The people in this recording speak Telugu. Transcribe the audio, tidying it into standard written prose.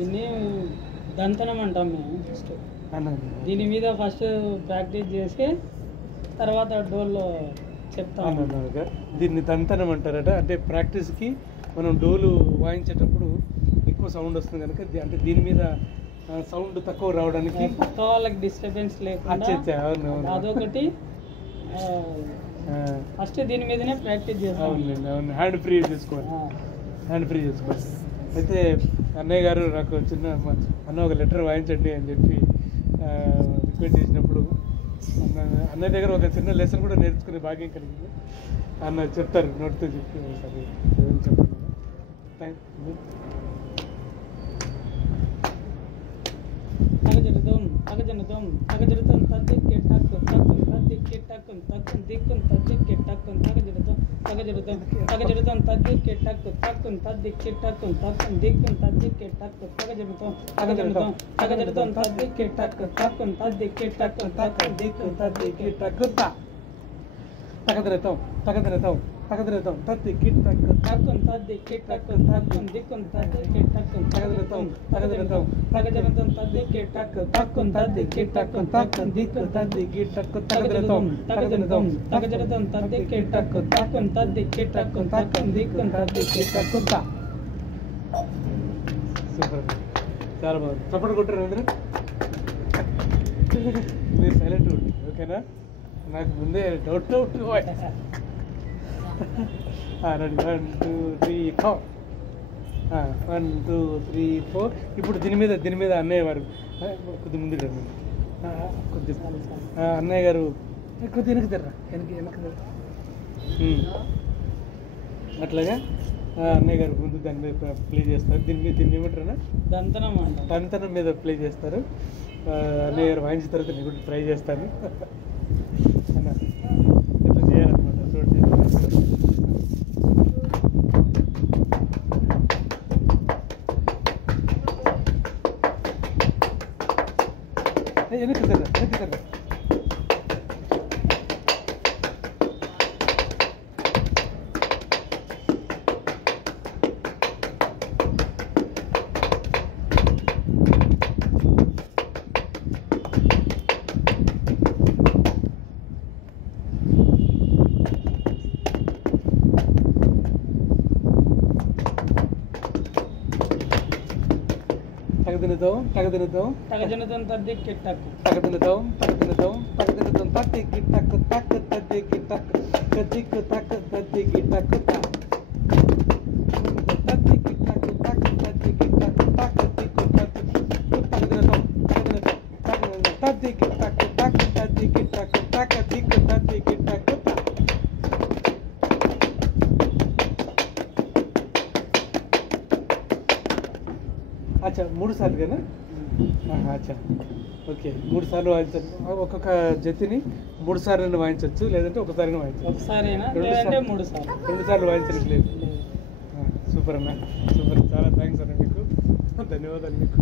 దీన్ని దంతనం అంటాం మేము ఫస్ట్. దీని మీద ఫస్ట్ ప్రాక్టీస్ చేసి తర్వాత డోల్లో చెప్తాం. దీన్ని దంతనం అంటారట. అంటే ప్రాక్టీస్కి మనం డోలు వాయించేటప్పుడు ఎక్కువ సౌండ్ వస్తుంది కనుక అంటే దీని మీద సౌండ్ తక్కువ రావడానికి పక్క వాళ్ళకి డిస్టర్బెన్స్ లేకుండా అదొకటి. ఫస్ట్ దీని మీదనే ప్రాక్టీస్ చేస్తాం. అవునండి, అవును. హ్యాండ్ ఫ్రీ చేసుకోవాలి, హ్యాండ్ ఫ్రీ చేసుకోవాలి. అయితే అన్నయ్య గారు నాకు అన్న ఒక లెటర్ వాయించండి అని చెప్పి రిక్వెస్ట్ చేసినప్పుడు అన్నయ్య దగ్గర ఒక చిన్న లెసన్ కూడా నేర్చుకునే భాగ్యం కలిగింది. అన్న చెప్తారు, నోటితో చెప్పి ఒకసారి చెప్పండి. Thank you. తగజనతం తగజనతం తద్దిక్కే టక్కున్ తక్కున్ తద్దిక్కే టక్కున్ తక్కున్ దిక్కున్ తద్దిక్కే టక్కున్ తగజనతం తగజనతం తగజనతం తద్దిక్కే టక్కున్ తక్కున్ తద్దిక్కే టక్కున్ తక్కున్ దిక్కున్ తద్దిక్కే టక్కున్ తగజనతం తగజనతం తగజనతం తద్దిక్కే టక్కున్ తక్కున్ తద్దిక్కే టక్కున్ తక్కున్ దిక్కున్ తద్దిక్కే టక్కున్ తగదనతం తగదనతం తగదనతం తద్దిక్కే టక్కున్ తక్కున్ తద్దిక్కే టక్కున్ తక్కున్ దిక్కున్ తద్దిక్కే టక్కున్ తగదనతం తగదనతం తగజనతం తద్దిక్కే టక్కున్ తక్కున్ తద్దిక్కే టక్కున్ తక్కున్ దిక్కున్ తద్దిక్కే టక్కున్ తగజనతం తగజనతం తగజనతం తద్దిక్కే టక్కున్ తక్కున్ తద్దిక్కే టక్కున్ తక్కున్ దిక్కున్ తద్దిక్కే టక్కున్. సూపర్, చాలా బాగుంది. చప్పట్లు కొట్టారు అందరూ. మీరు సైలెంట్ ఉండి, ఓకేనా? నాకు ముందే డౌట్ రెడీ. 1 2 3 4. 1 2 3 4. ఇప్పుడు దీని మీద అన్నయ్య వారు కొద్ది ముందు కొద్ది అన్నయ్య గారు కొద్ది వెనక్కి అట్లాగా అన్నయ్య గారు ముందు దాని మీద ప్లే చేస్తారు. దీన్ని ఏమంటారా? దంతనం అంటారు. దంతనం మీద ప్లే చేస్తారు. అన్నయ్య గారు వాయించిన తర్వాత నేను కూడా ట్రై చేస్తాను. అన్న ఎట్లా చేయాలన్నమాట చూడండి. వెనక్కి సార్. తగజనతం తద్దిక్కే టక్కున్ తగదనతం తద్దిక్కే టక్కున్ తక్కున్ తద్దిక్కే టక్కున్ తద్దిక్కు టక్కున్ తద్దిక్కే టక్కున్ తద్దిక్కే టక్కున్ తక్కున్ తద్దిక్కే టక్కున్ తక్కున్ దిక్కు తగదనతం తద్దిక్కే టక్కున్ తక్కున్ తద్దిక్కే టక్కున్ తక్కున్ దిక్కు తద్దిక్కే టక్కున్. అచ్చా, 3 సార్లు కదా? అచ్చా, ఓకే. 3 సార్లు వాయించండి. ఒక్కొక్క జతిని 3 సార్లు వాయించవచ్చు, లేదంటే ఒకసారి వాయించవచ్చు. ఒకసారైనా లేదంటే 3 సార్లు. 2 సార్లు వాయించట్లేదు. సూపర్ అన్న, సూపర్. చాలా థ్యాంక్స్ అన్న, మీకు ధన్యవాదాలు. మీకు